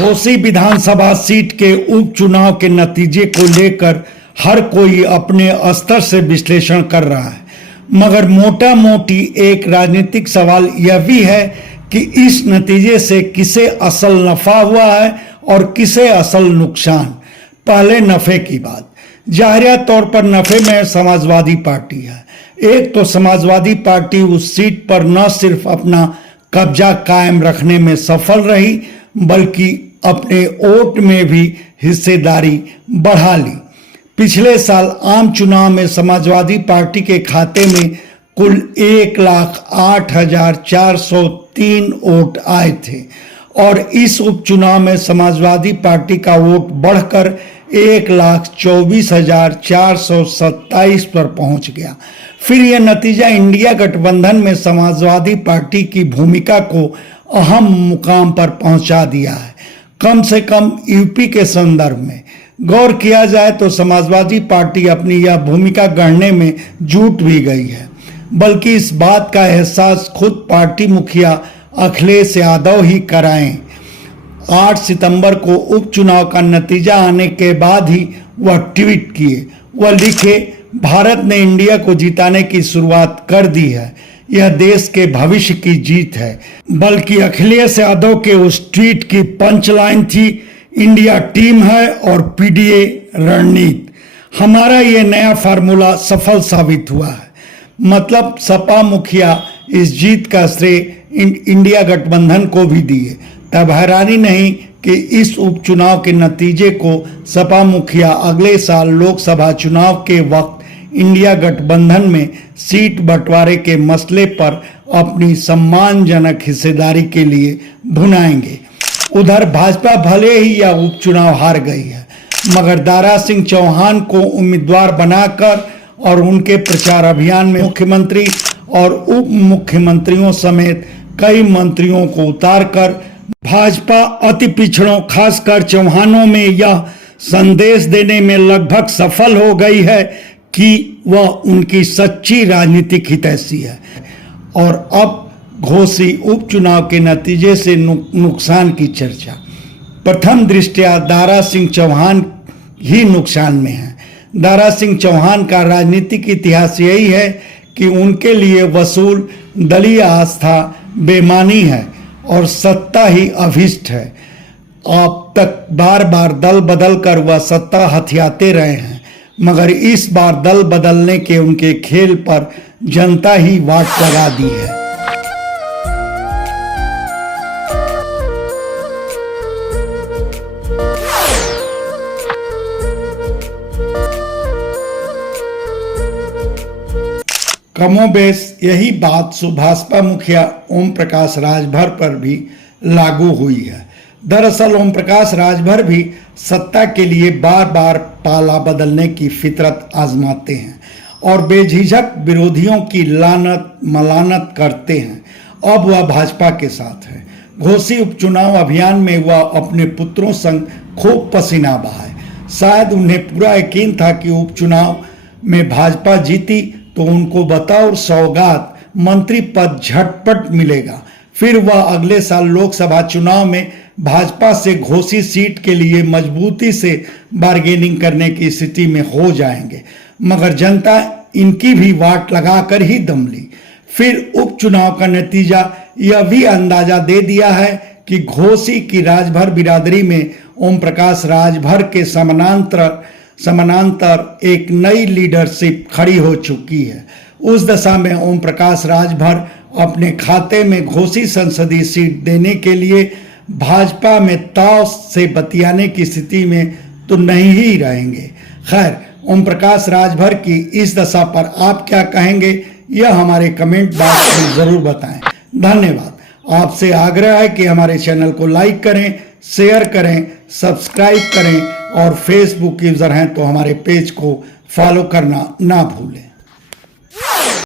घोसी विधानसभा seat के उपचुनाव के नतीजे को लेकर हर कोई अपने स्तर से विश्लेषण कर रहा है, मगर मोटा मोटी एक राजनीतिक सवाल यह भी है कि इस नतीजे से किसे असल नफा हुआ है और किसे असल नुकसान। पहले नफे की बात, जाहिर तौर पर नफे में समाजवादी पार्टी है। एक तो समाजवादी पार्टी उस सीट पर न सिर्फ अपना कब्जा कायम रखने में सफल रही, बल्कि अपने वोट में भी हिस्सेदारी बढ़ा ली। पिछले साल आम चुनाव में समाजवादी पार्टी के खाते में कुल 1,08,403 वोट आए थे और इस उपचुनाव में समाजवादी पार्टी का वोट बढ़कर 1,24,427 पर पहुंच गया। फिर यह नतीजा इंडिया गठबंधन में समाजवादी पार्टी की भूमिका को अहम मुकाम पर पहुंचा दिया है। कम से कम यूपी के संदर्भ में गौर किया जाए तो समाजवादी पार्टी अपनी यह भूमिका गढ़ने में जुट भी गई है, बल्कि इस बात का एहसास खुद पार्टी मुखिया अखिलेश यादव ही कराएं। 8 सितंबर को उपचुनाव का नतीजा आने के बाद ही वह ट्वीट किए। वह लिखे, भारत ने इंडिया को जिताने की शुरुआत कर दी है, यह देश के भविष्य की जीत है। बल्कि अखिलेश यादव के उस ट्वीट की पंचलाइन थी, इंडिया टीम है और पीडीए रणनीति। हमारा ये नया फार्मूला सफल साबित हुआ है। मतलब सपा मुखिया इस जीत का श्रेय इंडिया गठबंधन को भी दिए। तब हैरानी नहीं कि इस उपचुनाव के नतीजे को सपा मुखिया अगले साल लोकसभा चुनाव के वक्त इंडिया गठबंधन में सीट बंटवारे के मसले पर अपनी सम्मानजनक हिस्सेदारी के लिए भुनाएंगे। उधर भाजपा भले ही यह उपचुनाव हार गई है, मगर दारा सिंह चौहान को उम्मीदवार बनाकर और उनके प्रचार अभियान में मुख्यमंत्री और उप मुख्यमंत्रियों समेत कई मंत्रियों को उतारकर भाजपा अति पिछड़ों खासकर चौहानों में यह संदेश देने में लगभग सफल हो गई है कि वह उनकी सच्ची राजनीतिक हितैषी है। और अब घोसी उपचुनाव के नतीजे से नुकसान की चर्चा। प्रथम दृष्टया दारा सिंह चौहान ही नुकसान में है। दारा सिंह चौहान का राजनीतिक इतिहास यही है कि उनके लिए वसूल दलीय आस्था बेमानी है और सत्ता ही अभिष्ट है। अब तक बार बार दल बदल कर वह सत्ता हथियाते रहे हैं, मगर इस बार दल बदलने के उनके खेल पर जनता ही वाट लगा दी है। कमोबेश यही बात सुभाषपा मुखिया ओम प्रकाश राजभर पर भी लागू हुई है। दरअसल ओम प्रकाश राजभर भी सत्ता के लिए बार बार पाला बदलने की फितरत आजमाते हैं और बेझिझक विरोधियों की लानत मलानत करते हैं। अब वह भाजपा के साथ है। घोसी उपचुनाव अभियान में वह अपने पुत्रों संग खूब पसीना बहाए। शायद उन्हें पूरा यकीन था कि उपचुनाव में भाजपा जीती तो उनको बतौर सौगात मंत्री पद झटपट मिलेगा। फिर वह अगले साल लोकसभा चुनाव में भाजपा से घोसी सीट के लिए मजबूती से बार्गेनिंग करने की स्थिति में हो जाएंगे, मगर जनता इनकी भी वाट लगाकर ही दम ली। फिर उपचुनाव का नतीजा यह भी अंदाजा दे दिया है कि घोसी की राजभर बिरादरी में ओम प्रकाश राजभर के समानांतर एक नई लीडरशिप खड़ी हो चुकी है। उस दशा में ओम प्रकाश राजभर अपने खाते में घोसी संसदीय सीट देने के लिए भाजपा में ताव से बतियाने की स्थिति में तो नहीं ही रहेंगे। खैर, ओम प्रकाश राजभर की इस दशा पर आप क्या कहेंगे, यह हमारे कमेंट बॉक्स में जरूर बताएं। धन्यवाद। आपसे आग्रह है कि हमारे चैनल को लाइक करें, शेयर करें, सब्सक्राइब करें और फेसबुक यूजर हैं तो हमारे पेज को फॉलो करना ना भूलें।